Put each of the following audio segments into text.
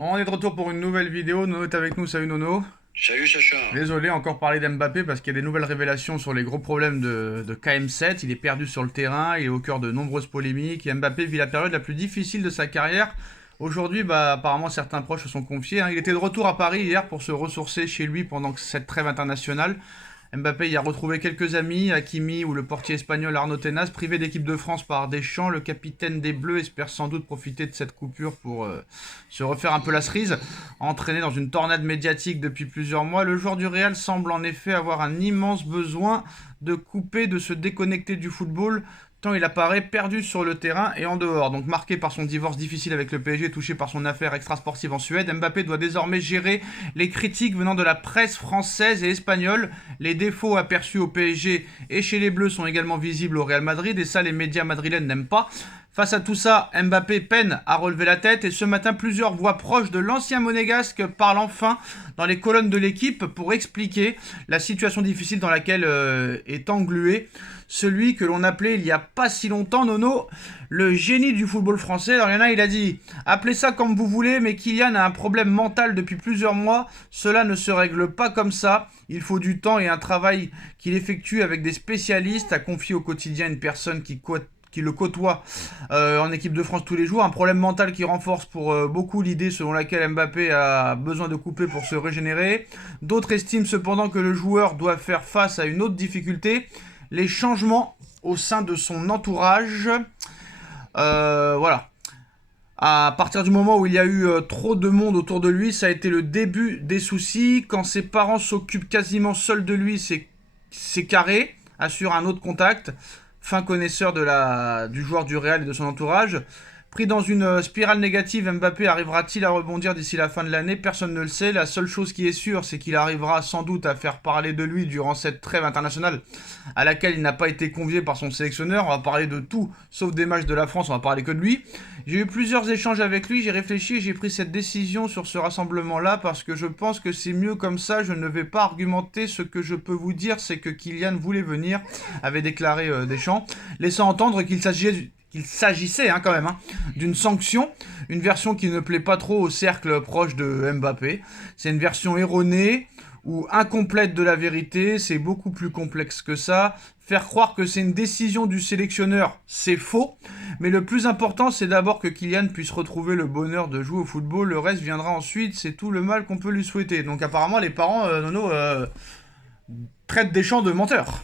On est de retour pour une nouvelle vidéo. Nono est avec nous. Salut Nono. Salut Sacha. Désolé, encore parler d'Mbappé parce qu'il y a des nouvelles révélations sur les gros problèmes de KM7. Il est perdu sur le terrain, il est au cœur de nombreuses polémiques. Et Mbappé vit la période la plus difficile de sa carrière. Aujourd'hui, apparemment, certains proches se sont confiés, hein. Il était de retour à Paris hier pour se ressourcer chez lui pendant cette trêve internationale. Mbappé y a retrouvé quelques amis, Hakimi ou le portier espagnol Arnaud Tenas, privé d'équipe de France par Deschamps. Le capitaine des Bleus espère sans doute profiter de cette coupure pour se refaire un peu la cerise. Entraîné dans une tornade médiatique depuis plusieurs mois, le joueur du Real semble en effet avoir un immense besoin de couper, de se déconnecter du football, tant il apparaît perdu sur le terrain et en dehors. Donc marqué par son divorce difficile avec le PSG, touché par son affaire extrasportive en Suède, Mbappé doit désormais gérer les critiques venant de la presse française et espagnole. Les défauts aperçus au PSG et chez les Bleus sont également visibles au Real Madrid, et ça les médias madrilènes n'aiment pas. Face à tout ça, Mbappé peine à relever la tête, et ce matin, plusieurs voix proches de l'ancien monégasque parlent enfin dans les colonnes de l'équipe pour expliquer la situation difficile dans laquelle est englué celui que l'on appelait il y a pas si longtemps, Nono, le génie du football français. Alors il y en a, il a dit « Appelez ça comme vous voulez, mais Kylian a un problème mental depuis plusieurs mois. Cela ne se règle pas comme ça. Il faut du temps et un travail qu'il effectue avec des spécialistes, à confier au quotidien une personne qui le côtoie en équipe de France tous les jours. Un problème mental qui renforce pour beaucoup l'idée selon laquelle Mbappé a besoin de couper pour se régénérer. D'autres estiment cependant que le joueur doit faire face à une autre difficulté, les changements au sein de son entourage. Voilà. À partir du moment où il y a eu trop de monde autour de lui, ça a été le début des soucis. Quand ses parents s'occupent quasiment seuls de lui, c'est carré, assure un autre contact, fin connaisseur du joueur du Real et de son entourage. Pris dans une spirale négative, Mbappé arrivera-t-il à rebondir d'ici la fin de l'année? Personne ne le sait. La seule chose qui est sûre, c'est qu'il arrivera sans doute à faire parler de lui durant cette trêve internationale à laquelle il n'a pas été convié par son sélectionneur. On va parler de tout, sauf des matchs de la France, on va parler que de lui. J'ai eu plusieurs échanges avec lui, j'ai réfléchi et j'ai pris cette décision sur ce rassemblement-là parce que je pense que c'est mieux comme ça. Je ne vais pas argumenter. Ce que je peux vous dire, c'est que Kylian voulait venir, avait déclaré Deschamps, laissant entendre qu'il s'agissait quand même d'une sanction, une version qui ne plaît pas trop au cercle proche de Mbappé. C'est une version erronée ou incomplète de la vérité, c'est beaucoup plus complexe que ça. Faire croire que c'est une décision du sélectionneur, c'est faux. Mais le plus important, c'est d'abord que Kylian puisse retrouver le bonheur de jouer au football. Le reste viendra ensuite, c'est tout le mal qu'on peut lui souhaiter. Donc apparemment, les parents, Nono, traitent Deschamps de menteur.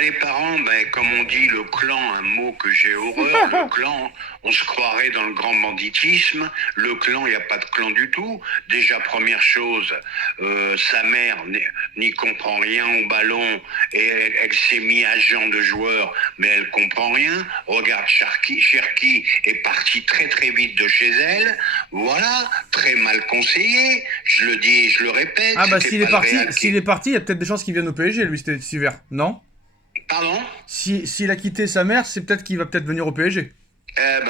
Les parents, comme on dit, le clan, un mot que j'ai horreur, le clan, on se croirait dans le grand banditisme. Le clan, il n'y a pas de clan du tout. Déjà, première chose, sa mère n'y comprend rien au ballon et elle s'est mise agent de joueur, mais elle comprend rien. Regarde, Cherki est parti très très vite de chez elle. Voilà, très mal conseillé. Je le dis et je le répète. Ah s'il est parti, il y a peut-être des chances qu'il vienne au PSG, lui, cet hiver, non? Pardon? S'il a quitté sa mère, c'est peut-être qu'il va peut-être venir au PSG.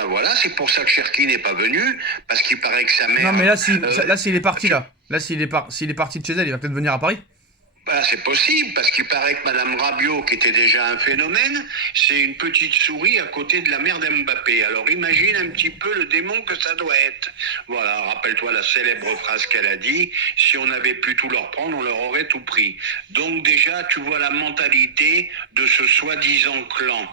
Voilà, c'est pour ça que Cherki n'est pas venu, parce qu'il paraît que sa Non, mère... mais là, s'il est parti, là. Là, s'il est parti de chez elle, il va peut-être venir à Paris. C'est possible, parce qu'il paraît que Madame Rabiot, qui était déjà un phénomène, c'est une petite souris à côté de la mère d'Mbappé. Alors imagine un petit peu le démon que ça doit être. Voilà, rappelle-toi la célèbre phrase qu'elle a dit, si on avait pu tout leur prendre, on leur aurait tout pris. Donc déjà, tu vois la mentalité de ce soi-disant clan.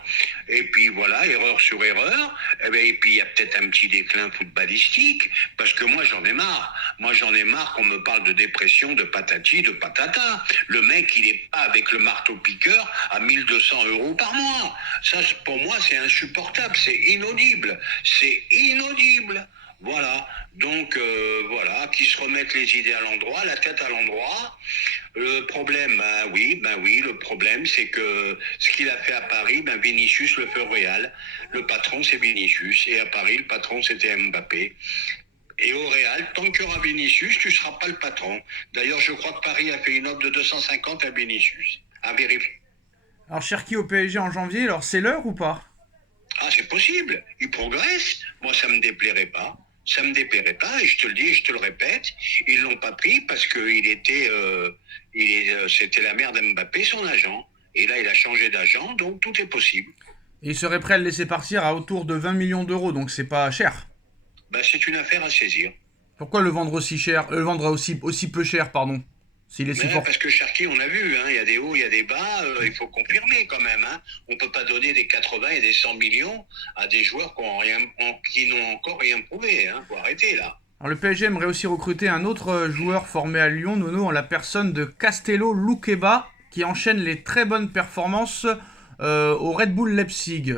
Et puis voilà, erreur sur erreur, et puis il y a peut-être un petit déclin footballistique, parce que moi j'en ai marre. Moi j'en ai marre qu'on me parle de dépression, de patati, de patata. Le mec, il est pas avec le marteau-piqueur à 1 200 € par mois. Ça, pour moi, c'est insupportable, c'est inaudible. C'est inaudible. Voilà, donc voilà, qui se remettent les idées à l'endroit, la tête à l'endroit. Le problème, oui, le problème, c'est que ce qu'il a fait à Paris, Vinicius le fait au Real. Le patron, c'est Vinicius, et à Paris, le patron, c'était Mbappé. Et au Real, tant qu'il y aura Vinicius, tu ne seras pas le patron. D'ailleurs, je crois que Paris a fait une offre de 250 à Vinicius. À vérifier. Alors, Cherki au PSG en janvier, alors c'est l'heure ou pas? Ah, c'est possible. Il progresse. Moi, ça me déplairait pas. Ça me déplairait pas. Et je te le dis, et je te le répète, ils l'ont pas pris parce que c'était la mère d'Mbappé, son agent. Et là, il a changé d'agent, donc tout est possible. Et il serait prêt à le laisser partir à autour de 20 millions d'euros, donc c'est pas cher. C'est une affaire à saisir. Pourquoi le vendre aussi cher, le vendre aussi peu cher, pardon, s'il est si Mais fort? parce que Cherki, on a vu, hein, il y a des hauts, il y a des bas, il faut confirmer quand même. Hein. On ne peut pas donner des 80 et des 100 millions à des joueurs qui n'ont encore rien prouvé. Hein. Faut arrêter là. Alors, le PSG aimerait aussi recruter un autre joueur formé à Lyon, Nono, en la personne de Castello Luqueba, qui enchaîne les très bonnes performances au Red Bull Leipzig.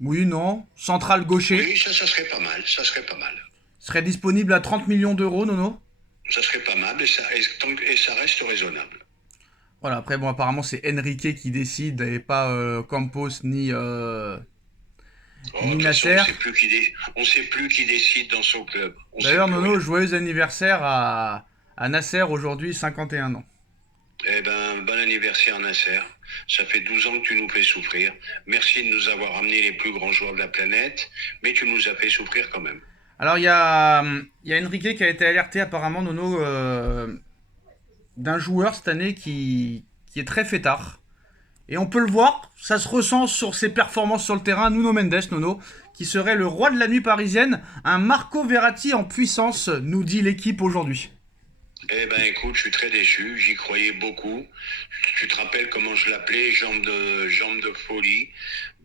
Oui, non. Central gaucher. Oui, ça serait pas mal, ça serait pas mal. Serait disponible à 30 millions d'euros, Nono. Ça serait pas mal et ça reste raisonnable. Voilà, après, bon, apparemment, c'est Enrique qui décide et pas Campos Oh, de ni toute façon, Nasser. on sait plus qui décide dans son club. On sait D'ailleurs, plus Nono, rien. joyeux anniversaire à Nasser, aujourd'hui 51 ans. Eh ben, bon anniversaire Nasser. Ça fait 12 ans que tu nous fais souffrir. Merci de nous avoir amené les plus grands joueurs de la planète, mais tu nous as fait souffrir quand même. Alors, il y a Enrique qui a été alerté, apparemment, Nono, d'un joueur cette année qui est très fêtard. Et on peut le voir, ça se ressent sur ses performances sur le terrain. Nuno Mendes, Nono, qui serait le roi de la nuit parisienne, un Marco Verratti en puissance, nous dit l'équipe aujourd'hui. Eh ben écoute, je suis très déçu, j'y croyais beaucoup. Tu te rappelles comment je l'appelais, jambe de folie.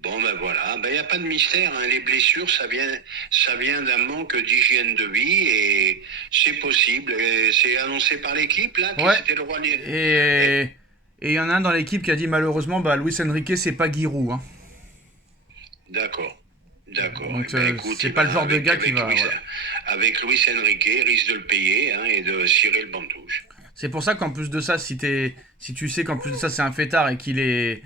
Bon ben voilà, ben il n'y a pas de mystère, hein. Les blessures, ça vient d'un manque d'hygiène de vie et c'est possible. Et c'est annoncé par l'équipe là que Ouais. c'était le roi. Et il y en a un dans l'équipe qui a dit malheureusement, bah, Luis Enrique, c'est pas Giroud. Hein. D'accord, d'accord. Donc Eh ben, écoute, c'est eh pas ben, le genre de gars qui va. Luis, Voilà. avec Luis Enrique, il risque de le payer hein, et de cirer le bantouche. C'est pour ça qu'en plus de ça, si tu sais qu'en plus de ça c'est un fêtard et qu'il est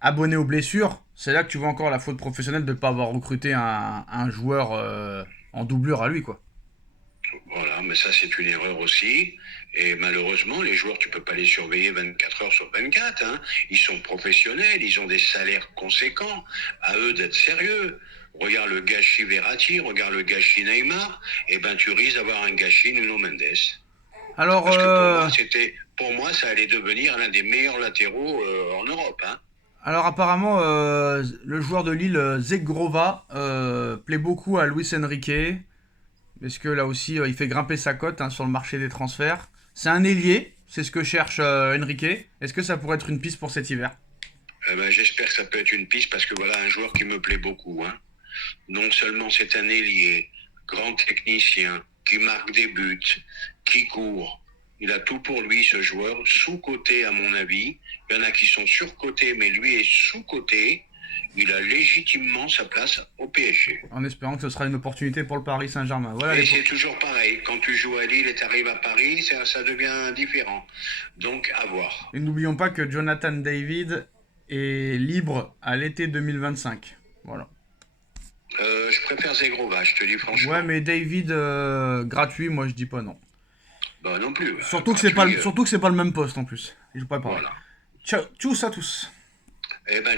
abonné aux blessures, c'est là que tu vois encore la faute professionnelle de ne pas avoir recruté un joueur en doublure à lui, quoi. Voilà, mais ça c'est une erreur aussi. Et malheureusement, les joueurs, tu peux pas les surveiller 24 heures sur 24. Hein. Ils sont professionnels, ils ont des salaires conséquents. À eux d'être sérieux. Regarde le gâchis Verratti, regarde le gâchis Neymar. Et ben tu risques d'avoir un gâchis Nuno Mendes. Alors, Parce que pour moi, ça allait devenir l'un des meilleurs latéraux en Europe. Hein. alors apparemment, le joueur de Lille, Zegrova, plaît beaucoup à Luis Enrique. Parce que là aussi, il fait grimper sa cote hein, sur le marché des transferts. C'est un ailier, c'est ce que cherche Enrique. Est-ce que ça pourrait être une piste pour cet hiver? Ben, j'espère que ça peut être une piste parce que voilà un joueur qui me plaît beaucoup. Hein. Non seulement c'est un ailier, grand technicien, qui marque des buts, qui court. Il a tout pour lui, ce joueur, sous-coté à mon avis. Il y en a qui sont surcotés, mais lui est sous-coté. Il a légitimement sa place au PSG. En espérant que ce sera une opportunité pour le Paris Saint-Germain. Voilà, Et c'est toujours pareil. Quand tu joues à Lille et tu arrives à Paris, ça devient différent. Donc, à voir. Et n'oublions pas que Jonathan David est libre à l'été 2025. Voilà. Je préfère Zegrova, je te dis franchement. Ouais, mais David gratuit, moi je dis pas non. Bah non plus. Surtout que c'est pas le même poste en plus. Il joue pas pareil. Voilà. Ciao, tchuss à tous. Eh ben,